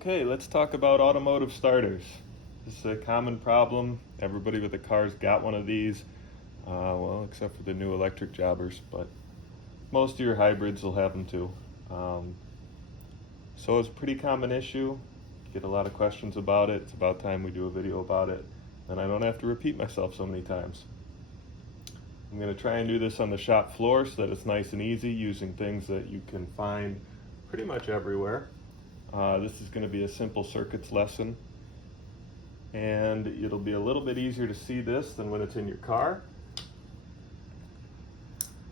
Okay, let's talk about automotive starters. This is a common problem. Everybody with a car's got one of these, well, except for the new electric jobbers, but most of your hybrids will have them too. So it's a pretty common issue. Get a lot of questions about it. It's about time we do a video about it, and I don't have to repeat myself so many times. I'm going to try and do this on the shop floor so that it's nice and easy, using things that you can find pretty much everywhere. This is going to be a simple circuits lesson, and it'll be a little bit easier to see this than when it's in your car.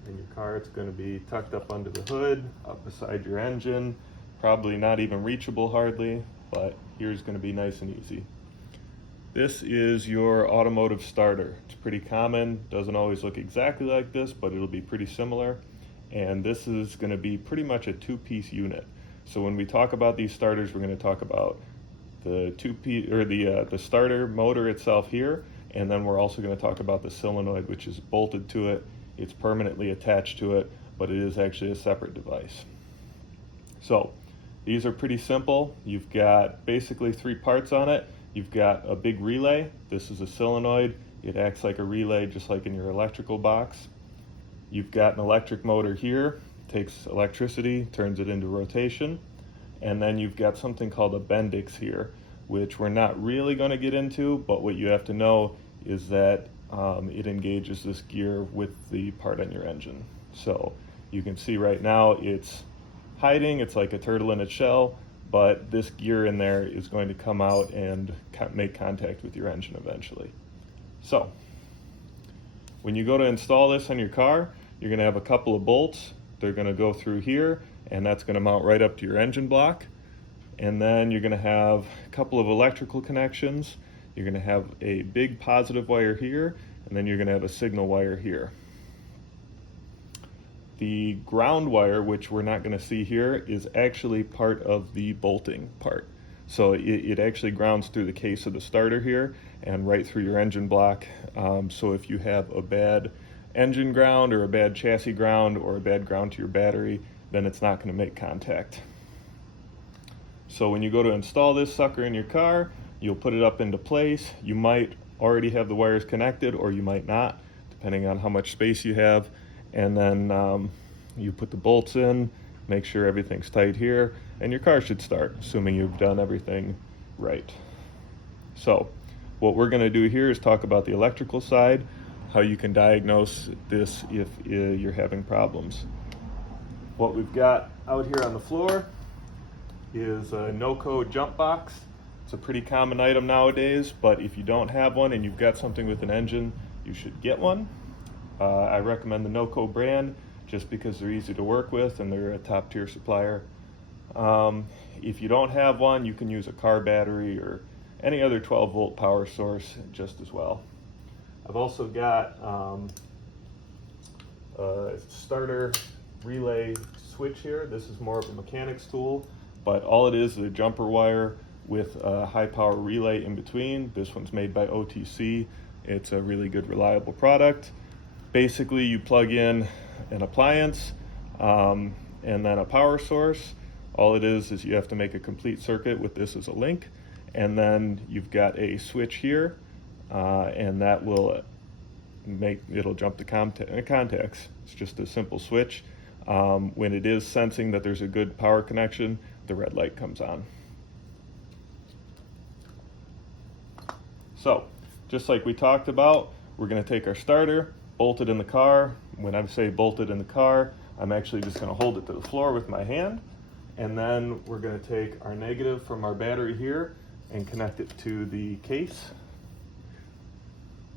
In your car, it's going to be tucked up under the hood, up beside your engine, probably not even reachable hardly, but here's going to be nice and easy. This is your automotive starter. It's pretty common, doesn't always look exactly like this, but it'll be pretty similar. And this is going to be pretty much a two-piece unit. So when we talk about these starters, we're going to talk about the the starter motor itself here, and then we're also going to talk about the solenoid, which is bolted to it. It's permanently attached to it, but it is actually a separate device. So these are pretty simple. You've got basically three parts on it. You've got a big relay. This is a solenoid. It acts like a relay, just like in your electrical box. You've got an electric motor here. Takes electricity, turns it into rotation. And then you've got something called a bendix here, which we're not really going to get into, but what you have to know is that it engages this gear with the part on your engine. So you can see right now it's hiding, it's like a turtle in its shell, but this gear in there is going to come out and make contact with your engine eventually. So when you go to install this on your car, you're going to have a couple of bolts. They're going to go through here, and that's going to mount right up to your engine block. And then you're going to have a couple of electrical connections. You're going to have a big positive wire here, and then you're going to have a signal wire here. The ground wire, which we're not going to see here, is actually part of the bolting part. So it actually grounds through the case of the starter here and right through your engine block. So if you have a bad engine ground or a bad chassis ground or a bad ground to your battery, then it's not going to make contact. So when you go to install this sucker in your car, you'll put it up into place. You might already have the wires connected, or you might not, depending on how much space you have. And then you put the bolts in, make sure everything's tight here, and your car should start, assuming you've done everything right. So what we're going to do here is talk about the electrical side, how you can diagnose this if you're having problems. What we've got out here on the floor is a no-code jump box. It's a pretty common item nowadays, but if you don't have one and you've got something with an engine, you should get one. I recommend the no-code brand just because they're easy to work with and they're a top-tier supplier. If you don't have one, you can use a car battery or any other 12-volt power source just as well. I've also got a starter relay switch here. This is more of a mechanics tool, but all it is a jumper wire with a high power relay in between. This one's made by OTC. It's a really good, reliable product. Basically, you plug in an appliance and then a power source. All it is you have to make a complete circuit with this as a link, and then you've got a switch here, and that will it'll jump the contacts. It's just a simple switch. When it is sensing that there's a good power connection, the red light comes on. So, just like we talked about, we're going to take our starter, bolt it in the car. When I say bolted in the car, I'm actually just going to hold it to the floor with my hand, and then we're going to take our negative from our battery here and connect it to the case.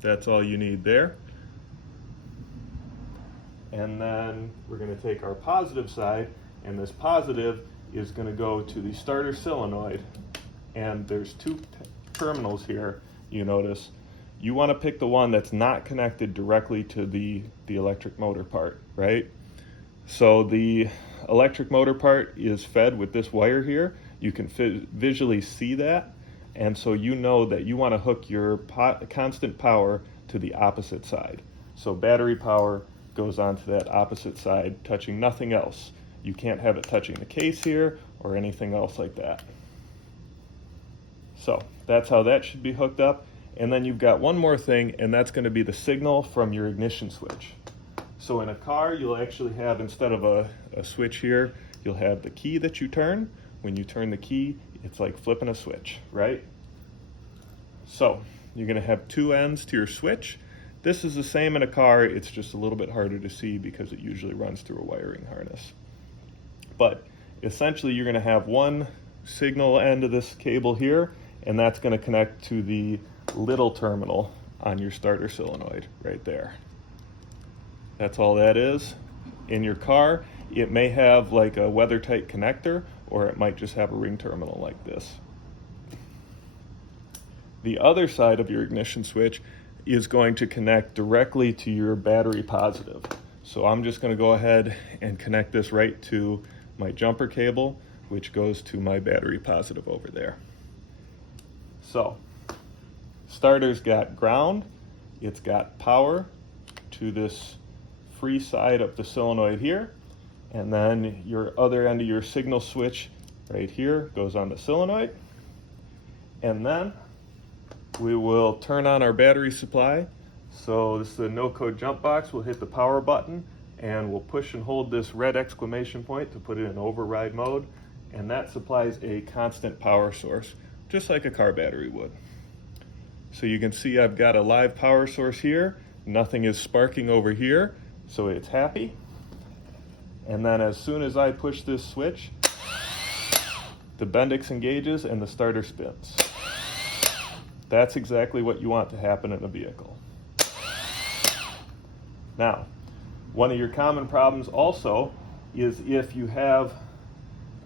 That's all you need there. And then we're going to take our positive side, and this positive is going to go to the starter solenoid. And there's two terminals here, you notice. You want to pick the one that's not connected directly to the electric motor part, right? So the electric motor part is fed with this wire here. You can visually see that. And so you know that you want to hook your constant power to the opposite side. So battery power goes onto that opposite side, touching nothing else. You can't have it touching the case here or anything else like that. So that's how that should be hooked up. And then you've got one more thing, and that's going to be the signal from your ignition switch. So in a car, you'll actually have, instead of a switch here, you'll have the key that you turn. When you turn the key, it's like flipping a switch, right? So you're going to have two ends to your switch. This is the same in a car, it's just a little bit harder to see because it usually runs through a wiring harness. But essentially you're going to have one signal end of this cable here, and that's going to connect to the little terminal on your starter solenoid right there. That's all that is. In your car, it may have like a weather-tight connector, or it might just have a ring terminal like this. The other side of your ignition switch is going to connect directly to your battery positive. So I'm just going to go ahead and connect this right to my jumper cable, which goes to my battery positive over there. So starter's got ground, it's got power to this free side of the solenoid here, and then your other end of your signal switch right here goes on the solenoid. And then we will turn on our battery supply. So this is a no-code jump box. We'll hit the power button and we'll push and hold this red exclamation point to put it in override mode, and that supplies a constant power source, just like a car battery would. So you can see I've got a live power source here. Nothing is sparking over here, so it's happy. And then as soon as I push this switch, the Bendix engages and the starter spins. That's exactly what you want to happen in a vehicle. Now, one of your common problems also is if you have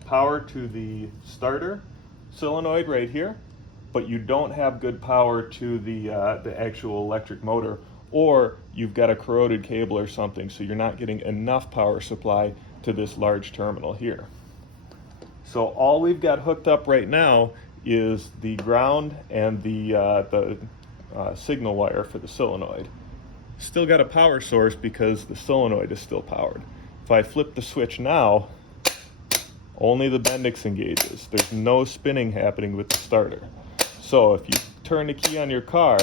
power to the starter solenoid right here, but you don't have good power to the actual electric motor, or you've got a corroded cable or something, so you're not getting enough power supply to this large terminal here. So all we've got hooked up right now is the ground and the signal wire for the solenoid. Still got a power source because the solenoid is still powered. If I flip the switch now, only the Bendix engages. There's no spinning happening with the starter. So if you turn the key on your car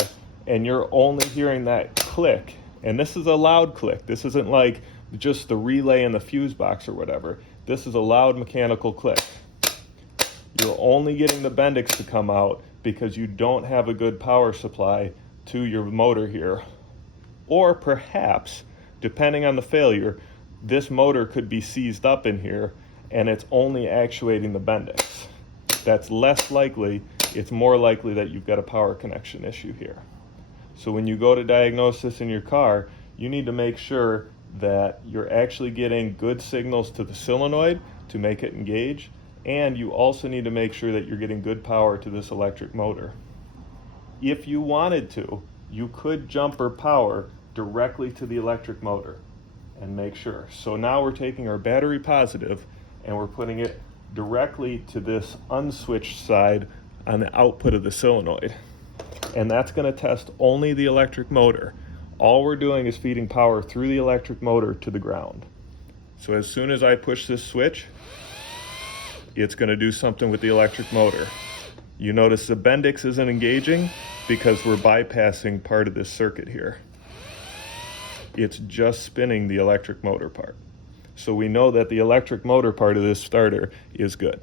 and you're only hearing that click, and this is a loud click, this isn't like just the relay in the fuse box or whatever, this is a loud mechanical click. You're only getting the Bendix to come out because you don't have a good power supply to your motor here. Or perhaps, depending on the failure, this motor could be seized up in here and it's only actuating the Bendix. That's less likely. It's more likely that you've got a power connection issue here. So when you go to diagnose this in your car, you need to make sure that you're actually getting good signals to the solenoid to make it engage, and you also need to make sure that you're getting good power to this electric motor. If you wanted to, you could jumper power directly to the electric motor and make sure. So now we're taking our battery positive and we're putting it directly to this unswitched side on the output of the solenoid. And that's going to test only the electric motor. All we're doing is feeding power through the electric motor to the ground. So as soon as I push this switch, it's going to do something with the electric motor. You notice the Bendix isn't engaging because we're bypassing part of this circuit here. It's just spinning the electric motor part. So we know that the electric motor part of this starter is good.